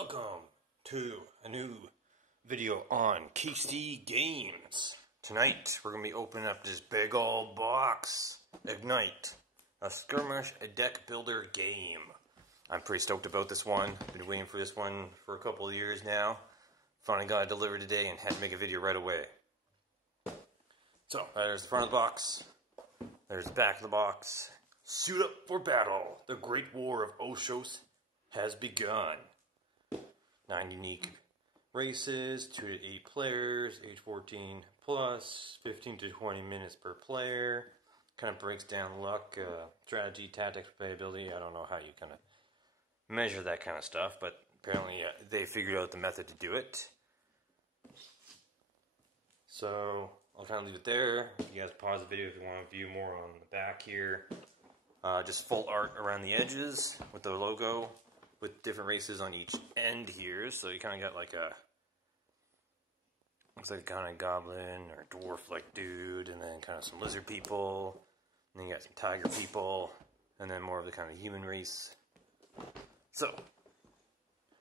Welcome to a new video on KC Games. Tonight we're going to be opening up this big old box, Ignite, a skirmish, a deck builder game. I'm pretty stoked about this one. Been waiting for this one for a couple of years now. Finally got it delivered today and had to make a video right away. So, there's the front of the box. There's the back of the box. Suit up for battle. The Great War of Oshos has begun. 9 unique races, 2 to 8 players, age 14 plus, 15 to 20 minutes per player. Kind of breaks down luck, strategy, tactics, playability. I don't know how you kind of measure that kind of stuff, but apparently they figured out the method to do it. So I'll kind of leave it there. You guys pause the video if you want to view more on the back here. Just full art around the edges with the logo, with different races on each end here. So you kind of got like a, looks like kind of goblin or dwarf-like dude, and then kind of some lizard people, and then you got some tiger people, and then more of the kind of human race. So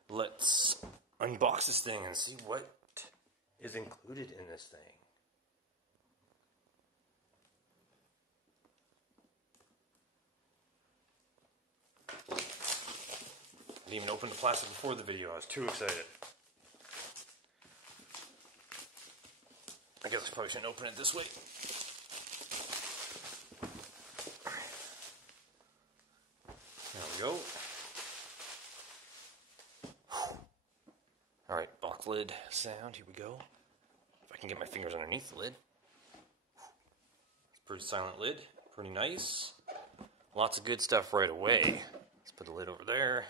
let's unbox this thing and see what is included in this thing. I didn't even open the plastic before the video. I was too excited. I guess I probably shouldn't open it this way. There we go. Alright, box lid sound. Here we go. If I can get my fingers underneath the lid. It's a pretty silent lid. Pretty nice. Lots of good stuff right away. Let's put the lid over there.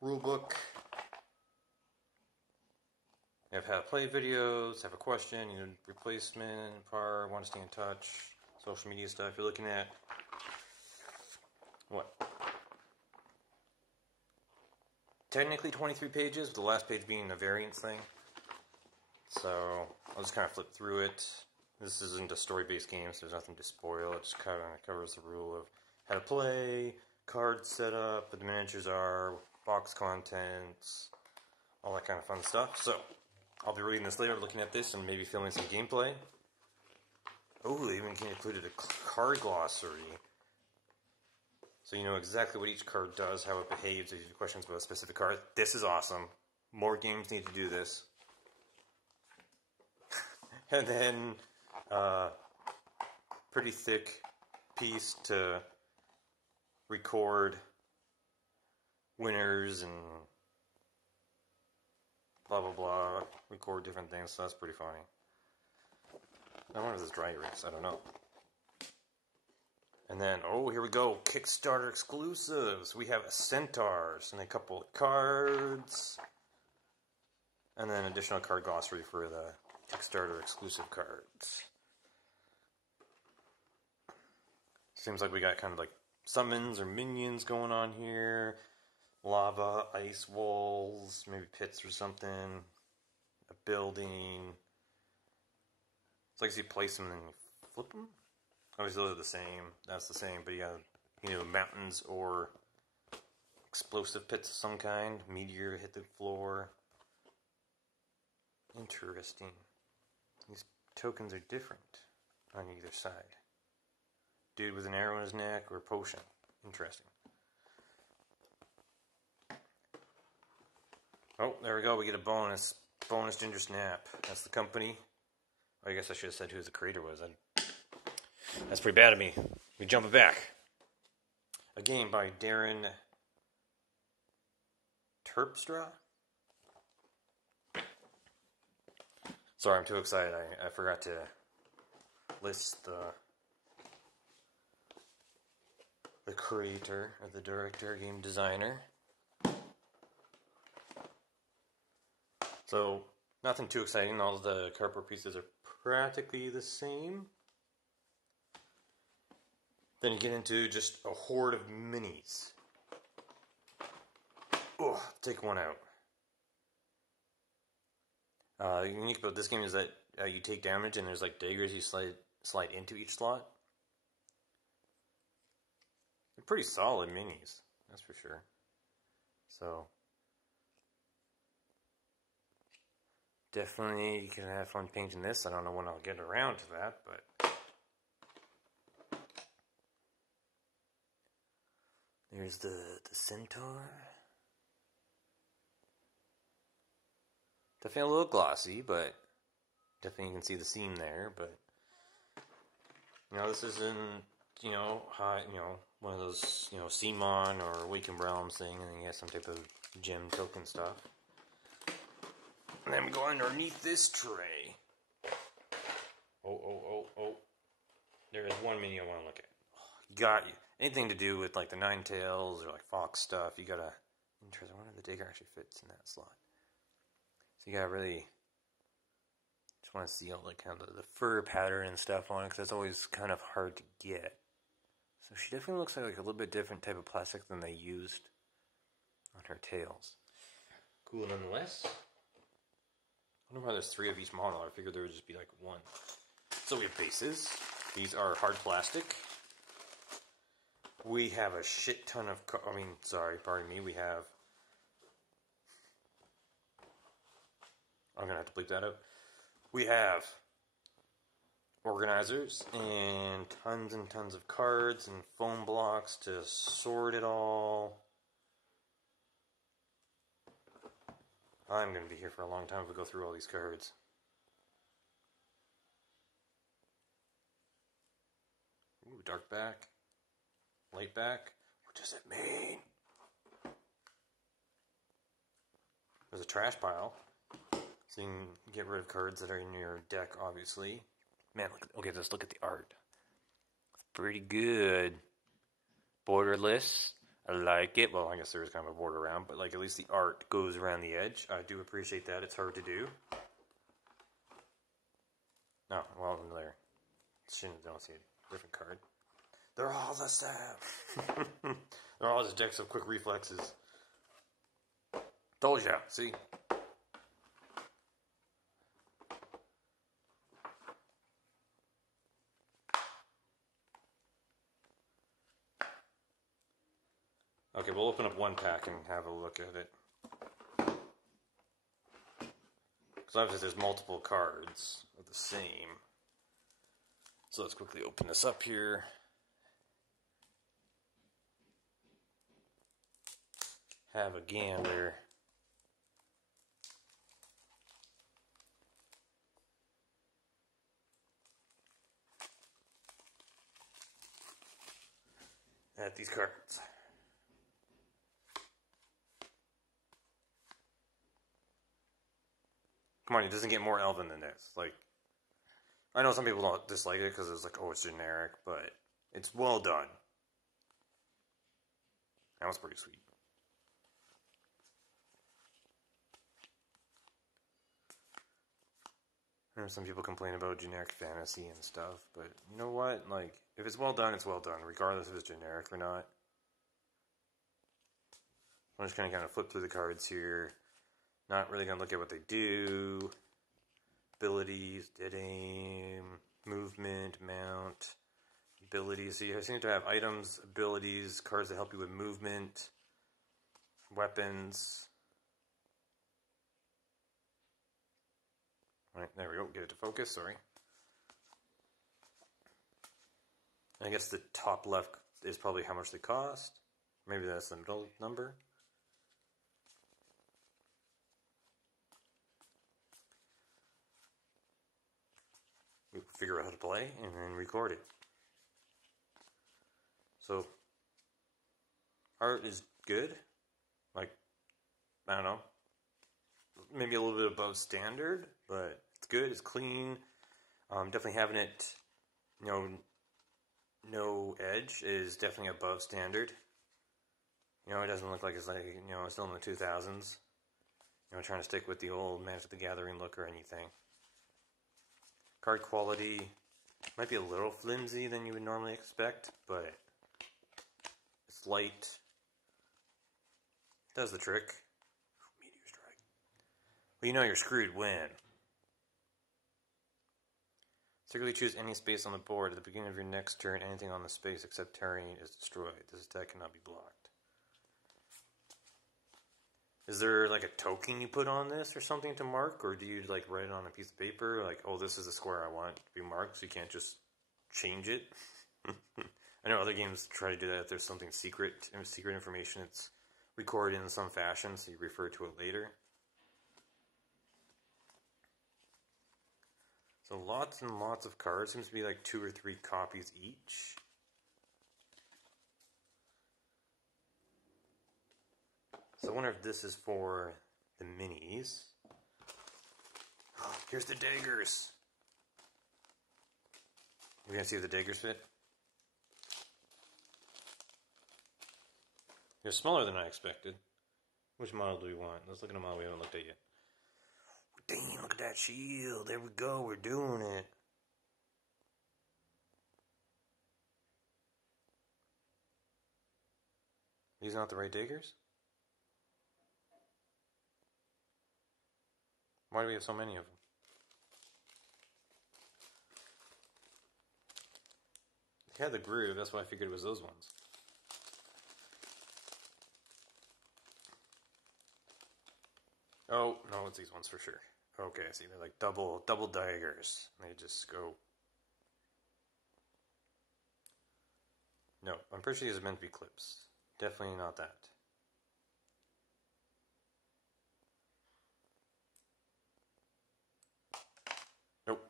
Rulebook. Have how to play videos, have a question, you need replacement, par, want to stay in touch, social media stuff. You're looking at what? Technically 23 pages, with the last page being a variance thing. So I'll just kind of flip through it. This isn't a story-based game, so there's nothing to spoil. It just kind of covers the rule of how to play, card setup, what the miniatures are, box contents, all that kind of fun stuff. So, I'll be reading this later, looking at this, and maybe filming some gameplay. Oh, they even included a card glossary. So you know exactly what each card does, how it behaves, if you have questions about a specific card. This is awesome. More games need to do this. And then, pretty thick piece to record winners and blah blah blah, record different things, so that's pretty funny. I wonder if this dry erase, I don't know. And then, oh, here we go, Kickstarter Exclusives. We have centaurs and a couple of cards, and then additional card glossary for the Kickstarter exclusive cards. Seems like we got kind of like summons or minions going on here. Lava, ice walls, maybe pits or something, a building. It's like you place them and then you flip them. Obviously those are the same, that's the same, but you got, you know, mountains or explosive pits of some kind, meteor hit the floor. Interesting. These tokens are different on either side. Dude with an arrow in his neck or a potion. Interesting. Oh, there we go. We get a bonus. Bonus Ginger Snap. That's the company. Oh, I guess I should have said who the creator was. That's pretty bad of me. We jump it back. A game by Darren Terpstra. Sorry, I'm too excited. I forgot to list the creator, or the director, game designer. So, nothing too exciting. All the cardboard pieces are practically the same. Then you get into just a horde of minis. Oh, take one out. The unique about this game is that you take damage and there's like daggers you slide into each slot. They're pretty solid minis, that's for sure. So, Definitely you can have fun painting this. I don't know when I'll get around to that, but there's the centaur. Definitely a little glossy, but definitely you can see the seam there. But you know, this isn't, you know, high, you know, one of those, you know, Simon or Awakened Realms thing, and then you have some type of gem token stuff. And then we go underneath this tray. Oh. There is one menu I want to look at. Got you. Anything to do with like the Nine Tails or like Fox stuff, you gotta. Interesting. I wonder if the dagger actually fits in that slot. So you gotta really just want to see all like kind of the fur pattern and stuff on it, because that's always kind of hard to get. So she definitely looks like a little bit different type of plastic than they used on her tails. Cool nonetheless. I wonder why there's 3 of each model. I figured there would just be like 1. So we have bases. These are hard plastic. We have a shit ton of, pardon me, we have, I'm going to have to bleep that out. We have organizers and tons of cards and foam blocks to sort it all. I'm going to be here for a long time if we go through all these cards. Ooh, dark back. Light back. What does it mean? There's a trash pile. So you can get rid of cards that are in your deck, obviously. Man, let's look at the art. It's pretty good. Borderless. I like it. Well, I guess there is kind of a border around, but like at least the art goes around the edge. I do appreciate that. It's hard to do. No, well, there. Don't see a different card. They're all the same. They're all just decks of quick reflexes. Told ya. See? Okay, we'll open up one pack and have a look at it. Because obviously there's multiple cards of the same. So let's quickly open this up here. Have a gander. At these cards. Come on, it doesn't get more Elven than this. Like, I know some people don't dislike it because it's like, oh, it's generic, but it's well done. That was pretty sweet. I know some people complain about generic fantasy and stuff, but you know what? Like, if it's well done, it's well done, regardless if it's generic or not. I'm just going to kind of flip through the cards here. Not really going to look at what they do. Abilities, dead aim, movement, mount, abilities. So you seem to have items, abilities, cards that help you with movement, weapons. Alright, there we go. Get it to focus, sorry. I guess the top left is probably how much they cost. Maybe that's the middle number. We figure out how to play and then record it. So, art is good. Like, I don't know. Maybe a little bit above standard, but it's good, it's clean. Definitely having it, you know, no edge is definitely above standard. You know, it doesn't look like it's like, you know, it's still in the 2000s. You know, trying to stick with the old Magic the Gathering look or anything. Card quality might be a little flimsy than you would normally expect, but it's light. Does the trick. Meteor strike. Well, you know you're screwed when. Secretly choose any space on the board. At the beginning of your next turn, anything on the space except terrain is destroyed. This attack cannot be blocked. Is there like a token you put on this or something to mark, or do you like write it on a piece of paper like, oh, this is the square I want to be marked, so you can't just change it? I know other games try to do that if there's something secret information it's recorded in some fashion, so you refer to it later. So lots and lots of cards. Seems to be like 2 or 3 copies each. So I wonder if this is for the minis. Oh, here's the daggers. We gonna see if the daggers fit? They're smaller than I expected. Which model do we want? Let's look at a model we haven't looked at yet. Dang, look at that shield. There we go. We're doing it. These not the right daggers? Why do we have so many of them? They had the groove. That's why I figured it was those ones. Oh, no, it's these ones for sure. Okay, I see. They're like double daggers. They just go... No, I'm pretty sure these are meant to be clips. Definitely not that. Nope.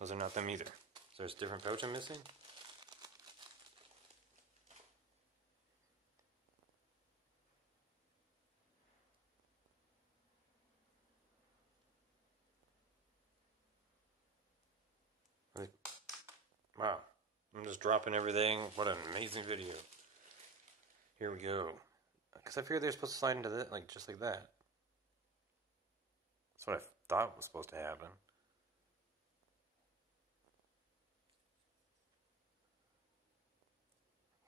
Those are not them either. So there's a different pouch I'm missing? Wow. I'm just dropping everything. What an amazing video. Here we go. Because I figured they're supposed to slide into that, like, just like that. That's what I thought was supposed to happen.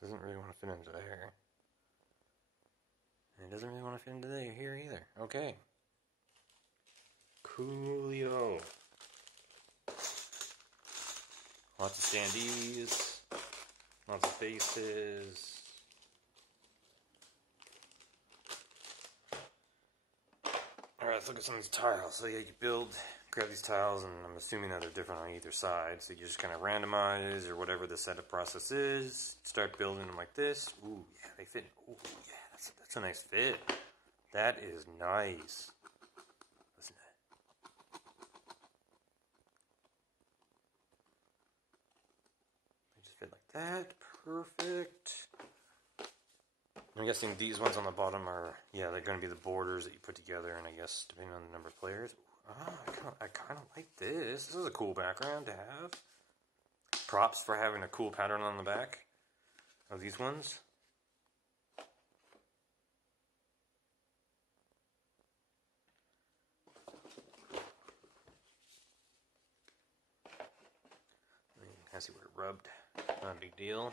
Doesn't really want to fit into there. And it doesn't really want to fit into there here either. Okay. Coolio. Lots of standees. Lots of faces. Alright, let's look at some of these tiles. So yeah, you grab these tiles, and I'm assuming that they're different on either side. So you just kind of randomize, or whatever the setup process is. Start building them like this. Ooh, yeah, they fit. Ooh, yeah, that's a nice fit. That is nice. Isn't it? They just fit like that. Perfect. I'm guessing these ones on the bottom are, yeah, they're going to be the borders that you put together, and I guess depending on the number of players. I kind of like this. This is a cool background to have. Props for having a cool pattern on the back of these ones. I see where it rubbed. Not a big deal.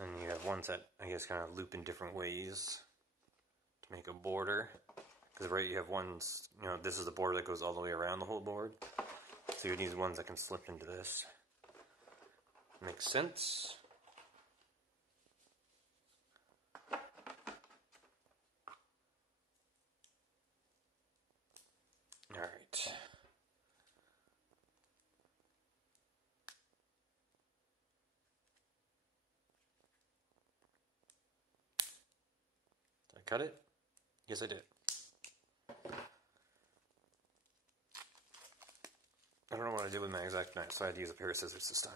And you have ones that, I guess, kind of loop in different ways to make a border. Because right, you have ones, you know, this is the border that goes all the way around the whole board. So you need ones that can slip into this. Makes sense. Alright. Did I cut it? Yes, I did. I don't know what I did with my exact knife, so I had to use a pair of scissors this time.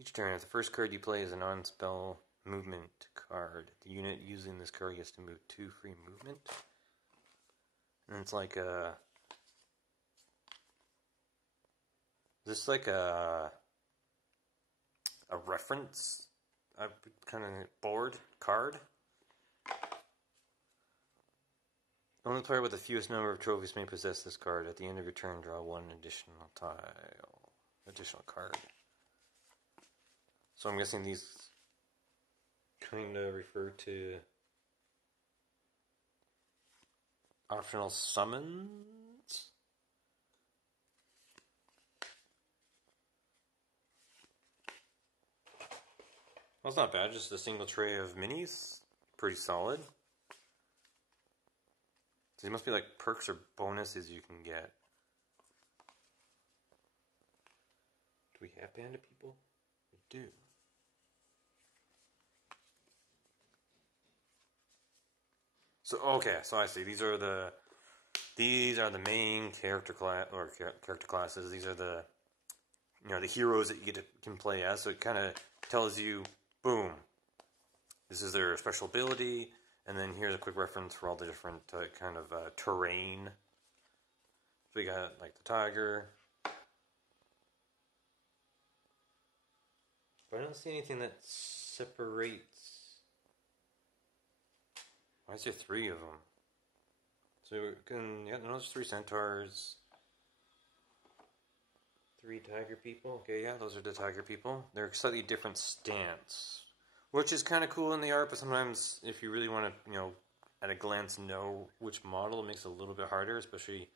Each turn, if the first card you play is a non-spell movement card, the unit using this card gets to move 2 free movement. And it's like a... Is this like a reference kind of board card? Only player with the fewest number of trophies may possess this card. At the end of your turn, draw 1 additional card. So I'm guessing these kind of refer to optional summons? Well, it's not bad, just a single tray of minis. Pretty solid. So there must be like perks or bonuses you can get. Do we have panda people? We do. So okay, so I see. These are the main character class or character classes. These are the the heroes that you can play as. So it kind of tells you, boom, this is their special ability, and then here's a quick reference for all the different kind of terrain. So we got like the tiger. But I don't see anything that separates. Why is there 3 of them? So we can, yeah, no, there's 3 centaurs. 3 tiger people. Okay, yeah, those are the tiger people. They're slightly different stance, which is kind of cool in the art, but sometimes if you really want to, at a glance know which model, it makes it a little bit harder, especially,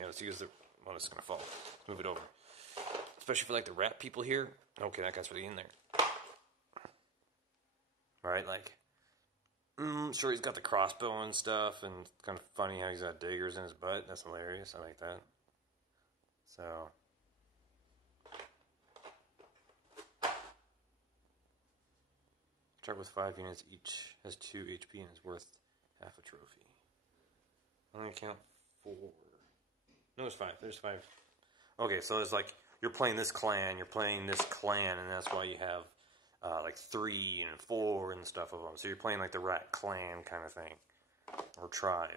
let's use the, well, it's going to fall. Let's move it over. Especially for like the rat people here. Okay, that guy's really in there. Right, like, sure, he's got the crossbow and stuff, and it's kind of funny how he's got daggers in his butt. That's hilarious. I like that. So, start with 5 units each, has 2 HP, and is worth half a trophy. I'm going to count 4. No, there's 5. There's 5. Okay, so there's like, you're playing this clan, and that's why you have like 3 and 4 and stuff of them. So you're playing like the rat clan kind of thing, or tribe.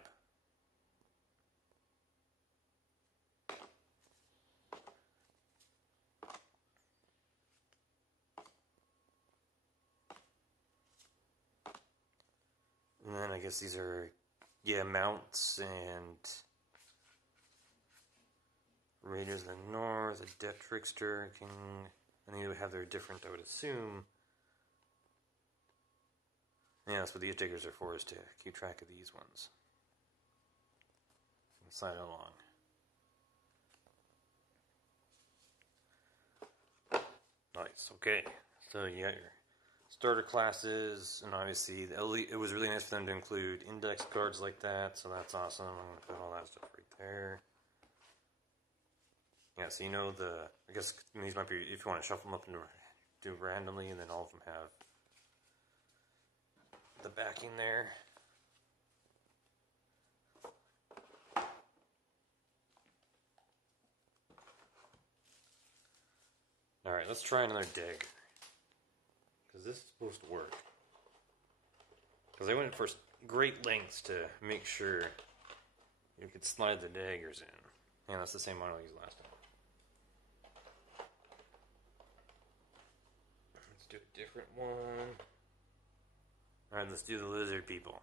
And then I guess these are, yeah, mounts and Raiders of the North, Adept Trickster, King, and they would have their different, I would assume. Yeah, that's what these diggers are for, is to keep track of these ones. And slide along. Nice, okay. So you got your starter classes, and obviously it was really nice for them to include index cards like that, so that's awesome. I'm going to put all that stuff right there. Yeah, so I guess these might be, if you want to shuffle them up and do randomly, and then all of them have the backing there. Alright, let's try another dagger. Because this is supposed to work. Because I went for great lengths to make sure you could slide the daggers in. Yeah, that's the same one I used last time. Let's do a different one. Alright, let's do the lizard people.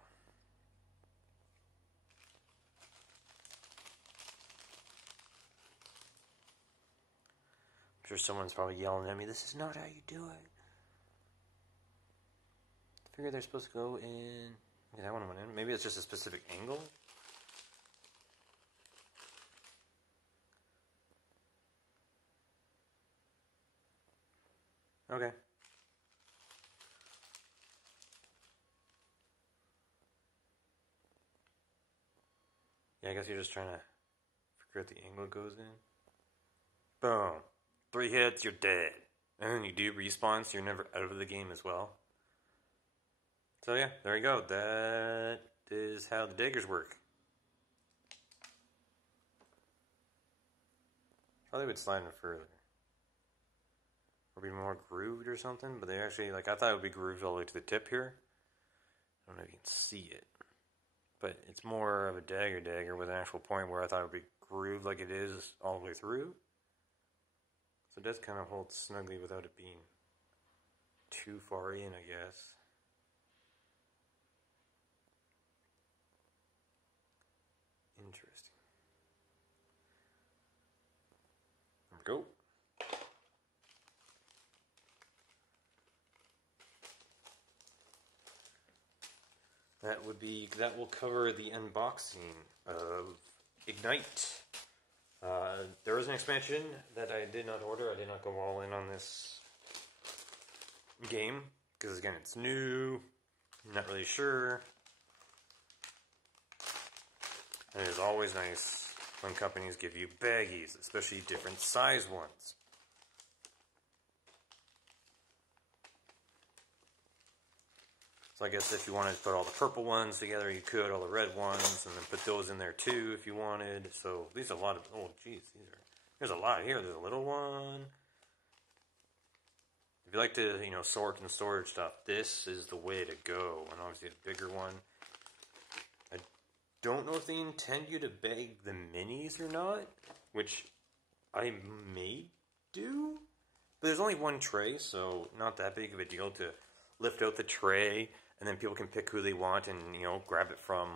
I'm sure someone's probably yelling at me, this is not how you do it. I figure they're supposed to go in. Okay, that one went in. Maybe it's just a specific angle. Okay. Yeah, I guess you're just trying to figure out the angle it goes in. Boom. 3 hits, you're dead. And then you do respawn, so you're never out of the game as well. So yeah, there you go. That is how the daggers work. Probably would slide in further. Or be more grooved or something, but they actually, like, I thought it would be grooved all the way to the tip here. I don't know if you can see it. But it's more of a dagger with an actual point where I thought it would be grooved like it is all the way through. So it does kind of hold snugly without it being too far in, I guess. Interesting. There we go. That will cover the unboxing of Ignite. There is an expansion that I did not order. I did not go all in on this game, because again, it's new, I'm not really sure. And it's always nice when companies give you baggies, especially different size ones. So I guess if you wanted to put all the purple ones together, you could, all the red ones, and then put those in there too if you wanted. So these are a lot of, oh geez, there's a lot here. There's a little one. If you like to, sort and storage stuff, this is the way to go. And obviously a bigger one. I don't know if they intend you to bag the minis or not, which I may do. But there's only one tray, so not that big of a deal to lift out the tray, and then people can pick who they want and, grab it from,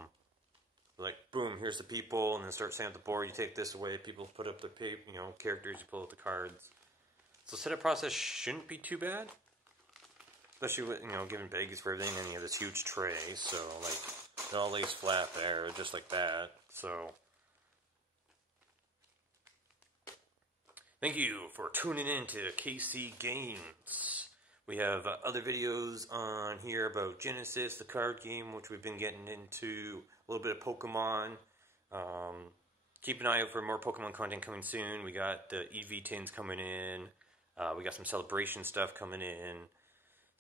like, boom, here's the people, and then start setting up the board. You take this away, people put up the characters, you pull out the cards. So setup process shouldn't be too bad. Especially with, giving baggies for everything, and you have this huge tray, so, like, it all lays flat there, just like that, so. Thank you for tuning in to KC Games. We have other videos on here about Genesis, the card game, which we've been getting into, a little bit of Pokemon. Keep an eye out for more Pokemon content coming soon. We got the EV tins coming in. We got some celebration stuff coming in.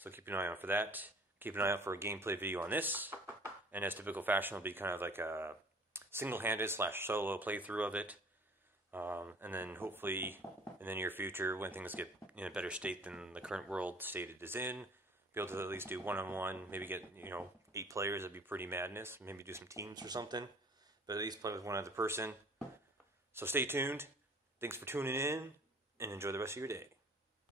So keep an eye out for that. Keep an eye out for a gameplay video on this. And as typical fashion, it'll be kind of like a single-handed / solo playthrough of it. And then hopefully in the near future, when things get in a better state than the current world state it is in, be able to at least do one-on-one, maybe get, 8 players, that'd be pretty madness. Maybe do some teams or something, but at least play with one other person. So stay tuned. Thanks for tuning in, and enjoy the rest of your day.